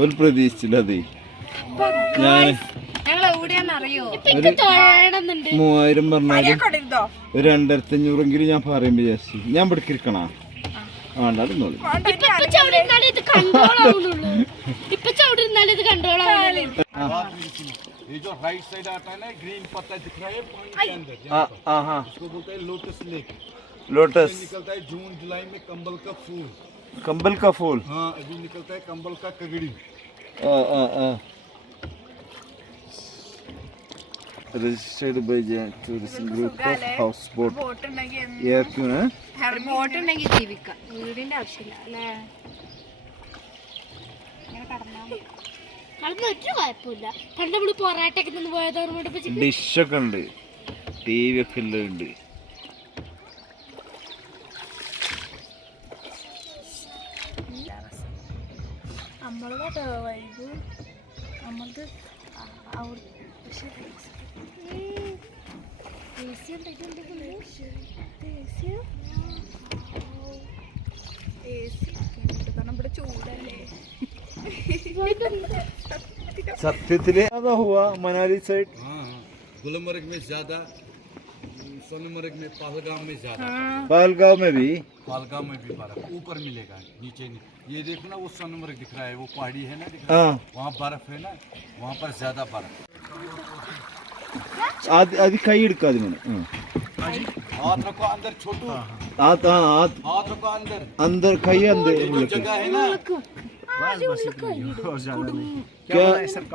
ഒരു പ്രതീക്ഷിച്ചില്ല അതെ ഞാൻ 3000 പറഞ്ഞാലും ഒരു 2500 ഞാൻ പറയാൻ വിചാരിച്ചു. ഞാൻ പിടിക്കിരിക്കണ വേണ്ടായിരുന്നോളൂ. ये जो राइट साइड आता है ना ग्रीन पत्ता दिख रहा है पॉइंट के अंदर इसको बोलते हैं लोटस लेक. लोटस निकलता है जून जुलाई में कंबल का फूल. कंबल का फूल. हाँ अभी निकलता है कंबल का कगड़ी. Registered by tourism group of house boat. ये क्यों है? बोट ഉണ്ടെങ്കിൽ ജീവിക്കാം. വീടിന്റെ ആവശ്യമില്ല അല്ലേ? ഡിഷൊക്കെ ഉണ്ട്, TV ഒക്കെ ഉണ്ട്. ചൂടല്ലേ सत्यത്തില് അതാ हुआ मनाली साइड. गुलमर्ग में ज्यादा, सोनमर्ग में, पहलगाम में ज्यादा. पहलगाम में भी बर्फ ऊपर मिलेगा, नीचे नहीं. ये देखो ना वो सोनमर्ग दिख रहा है, वो पहाड़ी है ना दिख रहा है, वहाँ बर्फ है ना, वहाँ पर ज्यादा बर्फ. आदि कई എടുക്കാതെ हाथ रखो अंदर छोटू. हाथ रखो अंदर. अंदर कई अंदर जगह है ना.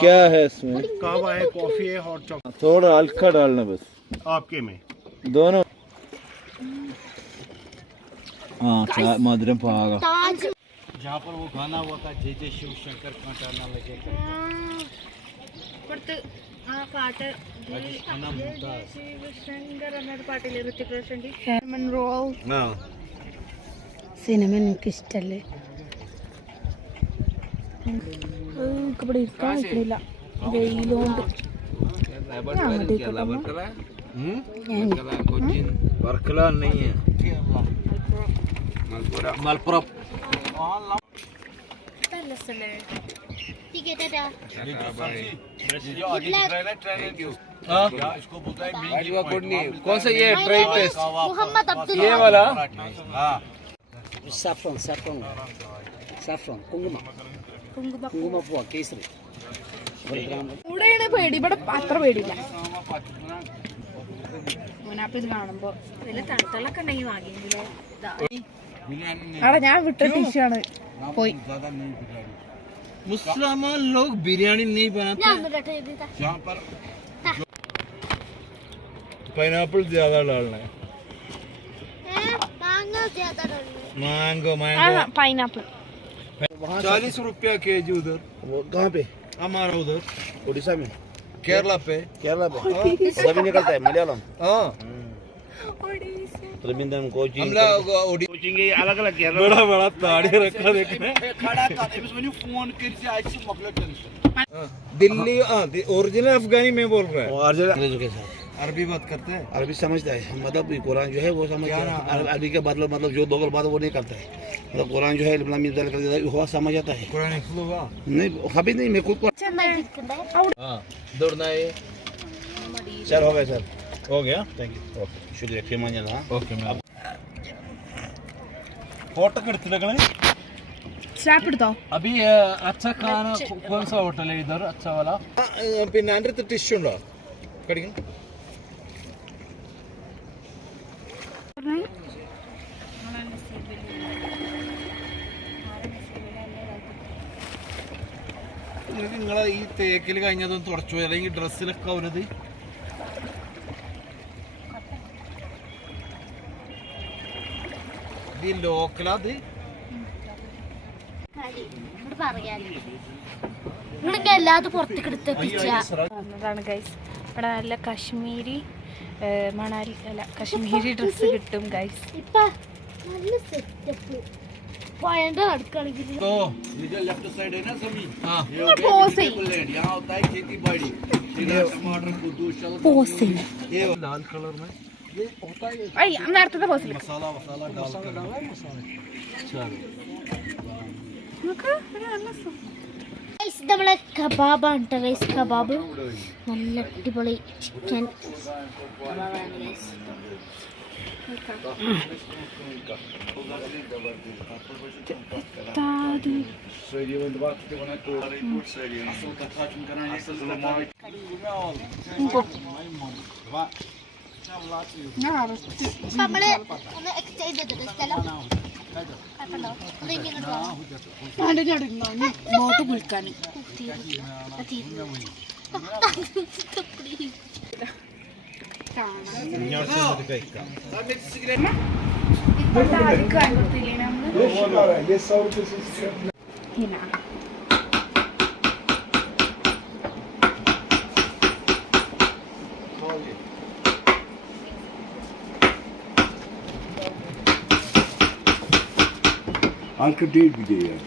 क्या है इसमें? कावा है, कॉफी है, हॉट चॉकलेट. थोड़ा हल्का डालना बस आपके में दोनों. हाँ मधुरम पागा. जहाँ पर वो गाना हुआ था जय जय शिव शंकर कांटा ना लगे. സിനിമ എനിക്ക് ഇഷ്ടല്ലേ. ഇവിടെ ഇരിക്കാൻ പറ്റില്ല, വെയിലുകൊണ്ട്. वर्कला नहीं है. मलपुरम. इसको बोलता है कौन सा ये ट्रेन टेस्ट? मोहम्मद अब्दुल ये वाला saffron കുങ്കുമപ്പൂ കേസരി. ഇവിടെയാണ് പേടി, ഇവിടെ അത്ര പേടിയില്ല. മുനാപ്പ് ഇത് കാണുമ്പോ ഇതില് തണുത്തളൊക്കെ ഉണ്ടെങ്കിൽ വാങ്ങിയെങ്കിലോ. അവിടെ ഞാൻ വിട്ട ടിഷ്യാണ് പോയി. मुसलमान लोग बिरयानी नहीं बनाते. जहाँ पर पाइनएप्पल ज्यादा डालना है. मैंगो പൈനാപ്പിൾ 40 रुपया केजी उधर. वो कहाँ पे? हमारा उधर उड़ीसा में, केरला पे. उधर भी निकलता है मलयालम. हाँ त्रिवेंद्रम, कोची, हम लोग कोचिंग अलग अलग केरला. बड़ा बड़ा ताड़ी रखा देखने. खड़ा था फोन करके आज से मगला टेंशन. दिल्ली ओरिजिनल अफगानी में बोल रहा है. अंग्रेजों के साथ अरबी बात करते हैं. अरबी समझता है, मतलब कुरान जो है वो समझता है. अरबी का मतलब जो दोगल बात वो नहीं करता है. मतलब कुरान जो है हुआ समझ आता है. कुरान नहीं कभी नहीं, मैं खुद को. हाँ दौड़ना है. सर हो गया सर. हो गया. Thank you. ओके शुक्रिया. फिर ओके मैम. फोटो करते लगने. സ്റ്റാപ്പ് എടുത്തോ. अभी अच्छा खाना कौन सा होटल है इधर अच्छा वाला? പിന്നെ എൻ്റെ അടുത്ത് ടിഷ്യൂ ഉണ്ടോ? കടിക്കണം. നിങ്ങൾക്ക് നിങ്ങളെ ഈ തേക്കിൽ കഴിഞ്ഞതൊന്ന് തുടച്ചു പോയി, അല്ലെങ്കിൽ ഡ്രസ്സിലൊക്കെ അവരത് ഈ ലോക്കലത് എല്ലാതും പുറത്തേക്ക് എടുത്ത് അതാണ് ഗൈസ്. ഇവിടെ നല്ല കാശ്മീരി മണാലി അല്ല കാശ്മീരി ഡ്രസ്സ് കിട്ടും ഗൈസ്. പോയതിന്റെ അടുക്കാണെങ്കിൽ तो ये जो लेफ्ट साइड है ना जमीन, हाँ ये हो गया लैंड. यहाँ होता है खेती बाड़ी, टमाटर कद्दू शलगम. ये लाल कलर में നേരത്തെ ബോസിൽ मसाला वसाला डालकर ഗൈസ് നമ്മളെ കബാബാണ് കേട്ടോ ഗൈസ്. കബാബ് നല്ല അടിപൊളി ചിക്കൻ കബാബാണ് ഗൈസ്. നമ്മള് ഒന്ന് എക്സസൈസ് ചെയ്തിട്ട് സ്ഥലം ബോട്ട് കുളിക്കാൻ आंख डेढ़ भी दे यार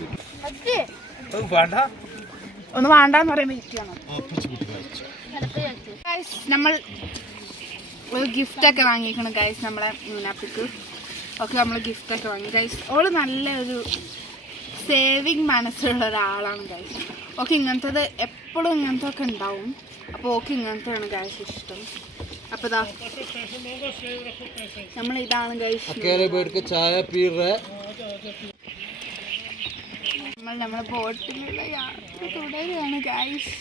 ഒന്ന് വേണ്ടാന്ന് പറയാൻ വെയിറ്റാണ്. നമ്മൾ ഒരു ഗിഫ്റ്റൊക്കെ വാങ്ങിക്കണം ഗൈസ്. നമ്മളെ യൂനാപ്പിക്ക് ഒക്കെ നമ്മൾ ഗിഫ്റ്റൊക്കെ വാങ്ങി ഗൈസ്. ഓള് നല്ലൊരു സേവിങ് മനസ്സുള്ള ഒരാളാണ് ഗൈസ്. ഓക്കെ ഇങ്ങനത്തത് എപ്പോഴും ഇങ്ങനത്തെ ഒക്കെ ഉണ്ടാവും. അപ്പോൾ ഓക്കെ ഇങ്ങനത്തെയാണ് ഗൈസ് ഇഷ്ടം. അപ്പോൾ ഇതാ നമ്മൾ ഇതാണ് ഗൈസ്. अकेले बैठ के चाय पी रहे നമ്മളെ ബോട്ടിലുള്ള യാത്ര തുടരുകയാണ് ഗൈസ്.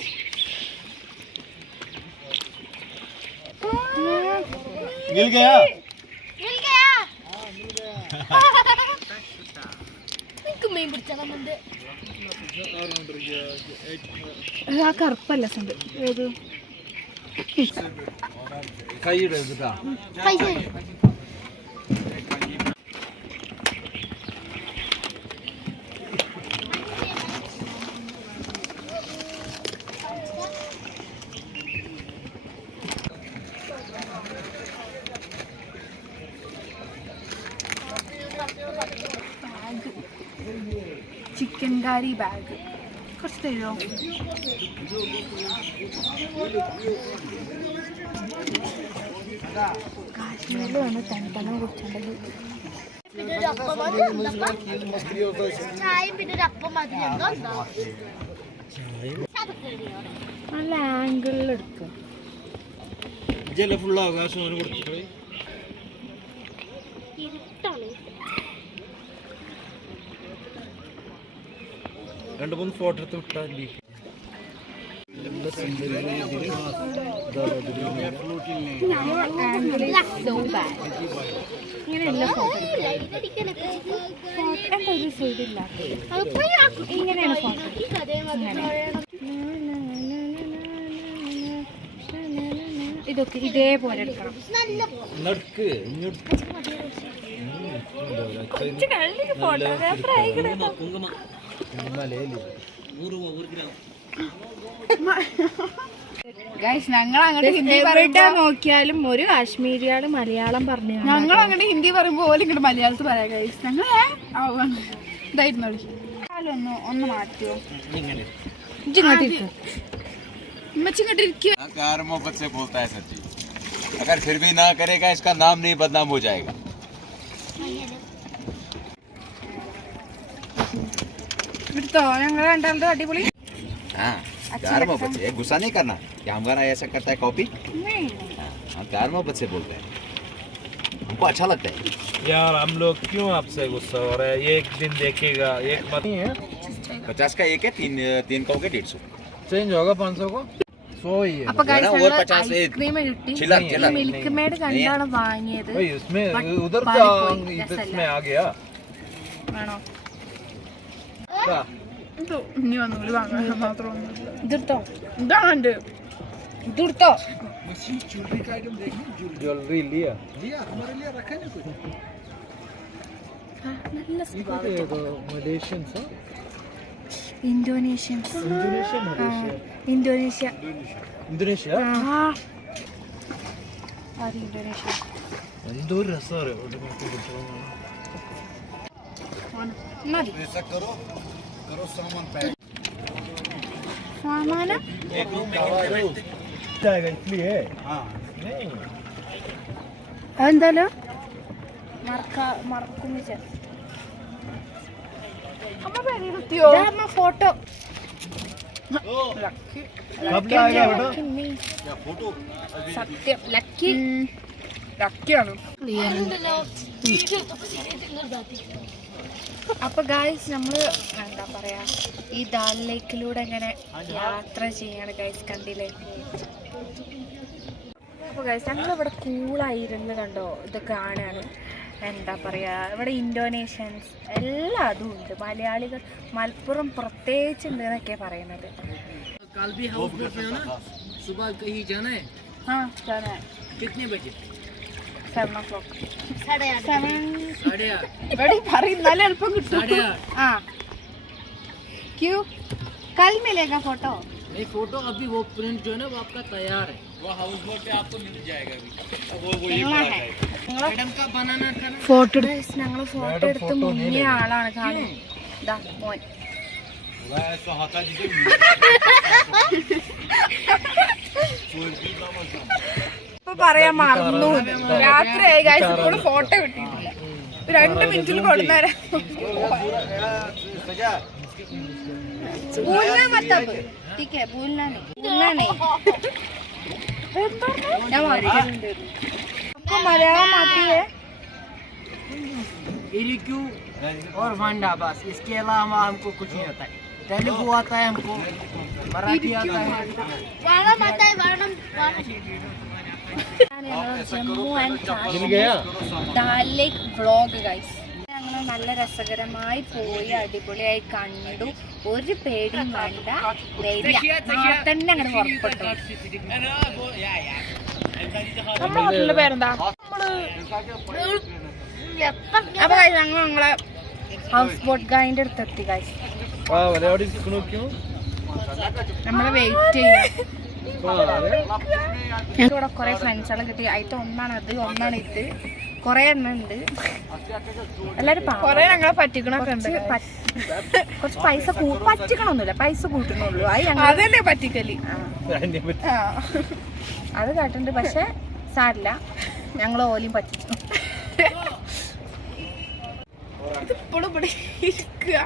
मिल गया എനിക്ക് മീൻ പിടിച്ചാലുണ്ട്. ആ കറുപ്പല്ല സണ്ട് ഏത് കൈയുടെ എടുത്താ പൈസ ചിക്കൻ കറി ബാഗ് കുറച്ച് തരുമോ? കാശ്മീരിലാണ് തണുപ്പണം കുടിച്ചിട്ടുള്ളത്. പിന്നെ ഒരു അപ്പം ചായയും പിന്നെ ഒരു അപ്പം മതി. എന്തോ നല്ല ആംഗിളിലെടുക്കും. ജല ഫുൾ ആകാശം കൊടുത്തിട്ട് ഇരുട്ടാണ്. രണ്ട് മൂന്ന് ഫോട്ടോ എടുത്ത് വിട്ടാൽ ഇങ്ങനെയല്ല ഫോട്ടോ ഒരു സൈഡില്ല. ഇങ്ങനെയാണ് ഫോട്ടോ. ഇതൊക്കെ ഇതേപോലെ എടുക്കണം. നടക്ക് ഗൈസ് ഞങ്ങൾ അങ്ങോട്ട് ഹിന്ദി നോക്കിയാലും ഒരു കാശ്മീരിയാള് മലയാളം പറഞ്ഞു. ഞങ്ങൾ അങ്ങോട്ട് ഹിന്ദി പറയുമ്പോൾ പോലും ഇങ്ങോട്ട് മലയാളത്തിൽ പറയാം ഗൈസ്. ഞങ്ങൾ ഇതായിരുന്നു ഒന്ന് മാറ്റുമോ? प्यार मोहब्बत से बोलता है सच्ची. अगर फिर भी ना करेगा इसका नाम नहीं बदनाम हो जाएगा. എടുത്തോ ഞങ്ങൾ രണ്ടാളുടെ അടിപൊളി. हाँ प्यार मोहब्बत से गुस्सा नहीं करना कि हमारा ऐसा करता है कॉपी. हाँ प्यार मोहब्बत से बोलते हैं. हमको अच्छा लगता है. यार हम लोग क्यों आपसे गुस्सा हो रहा है? एक दिन देखेगा एक बात नहीं है. 50 का एक है, तीन का हो गया 150. चेंज होगा 500 को 100 ही है. അപ്പൊ ഗൈസ് और 50 ഐസ്ക്രീം കിട്ടി. चिल्लर चिल्लर. മിൽക്ക് മേഡ് കണ്ടാണ് വാങ്ങിയത്. भाई इसमें उधर पानी का कोई ऐसा इसमें आ गया. വേണോ? क्या? ഇനി വന്നോളൂ വാങ്ങാൻ മാത്രം. ഇതെടുത്തോ? ഇതാണ് എൻ്റെ. ഇതെടുത്തോ? ज्वेलरी लिया നല്ല Malaysians Indonesians. Indonesia Malaysia Indonesia. Indonesia Indonesia എന്തോ രസമാണ് മതി. ऐसा करो करो सामान पैक. സാമാനം जाएगा इसलिए हाँ नहीं അതെന്താലോ മറക്കും അമ്മ ഫോട്ടോ സത്യം ലക്കിയാണ്. അപ്പൊ ഗൈസ് നമ്മള് എന്താ പറയാ ഈ ദാൽ ലേക്കിലൂടെ ഇങ്ങനെ യാത്ര ചെയ്യാണ് ഗൈസ്, കണ്ടില്ലേ? അപ്പോൾ ഗൈസ് ഞങ്ങളിവിടെ കൂളായിരുന്നു കണ്ടോ, ഇതൊക്കെ കാണാണ്. എന്താ പറയുക, ഇവിടെ ഇന്തോനേഷ്യൻസ് എല്ലാ അതും ഉണ്ട്, മലയാളികൾ മലപ്പുറം പ്രത്യേകിച്ച് ഉണ്ട് എന്നൊക്കെ പറയുന്നത്. പറയുന്നാലും എളുപ്പം കിട്ടും. क्यों कल मिलेगा फोटो? नहीं फोटो अभी वो प्रिंट जो है ना वो आपका तैयार है, वो हाउस बोट पे आपको मिल जाएगा अभी। मैडम का बनाना था ना ഫോട്ടോ ഞങ്ങൾ ഫോട്ടോ എടുത്ത് മുങ്ങിയ ആളാണ് കാണുന്നത്. മോൻ ऐसा हाथा जी ഇപ്പൊ പറയാൻ മറന്നു, രാത്രിയായി ഗൈസ്, ഇപ്പോൾ ഫോട്ടോ കിട്ടിയിട്ടില്ല. 2 മിനിറ്റിൽ കൊടുന്നേരം भूलना मत अब, ठीक है? भूलना नहीं ഞാൻ മറക്കുന്നുണ്ട്. आपको मलयालम आती है? इरिक्यू और वांडा बस, इसके अलावा हमको कुछ नहीं आता है. तेलुगु आता है हमको, मराठी आता है. वाणम आता है, वाणम Jammu and Kashmir Dal lake vlog guys. ഞങ്ങൾ നല്ല രസകരമായി പോയി അടിപൊളിയായി കണ്ടു. ഒരു പേടിയും വേണ്ട, തന്നെ അങ്ങനെ പുറപ്പെട്ടു. നമ്മുടെ ഹോട്ടലിന്റെ പേരെന്താ? അപ്പൊ ഞങ്ങളെ ഹൗസ് ബോട്ട് ഗൈഡിന്റെ അടുത്ത് എത്തി ഗൈസ്. നമ്മളെ വെയിറ്റ് ചെയ്യാം. ഞങ്ങൾക്കിവിടെ കുറെ ഫ്രണ്ട്സുകളെ കിട്ടി. അതിൽ ഒന്നാണത്, ഒന്നാണ് ഇത്, കുറെ എണ്ണം ഉണ്ട്. എല്ലാരും കുറെ ഞങ്ങളെ പറ്റിക്കണൊക്കെ ഉണ്ട്. കുറച്ച് പൈസ പറ്റിക്കണൊന്നുമില്ല, പൈസ കൂട്ടണുള്ളൂ. അതല്ലേ പറ്റിക്കല്, അത് കേട്ടിട്ടുണ്ട്. പക്ഷെ സാരില്ല, ഞങ്ങൾ ഓലിയും പറ്റിച്ചു. ഇതിപ്പോഴും ഇവിടെ ഇരിക്കുക.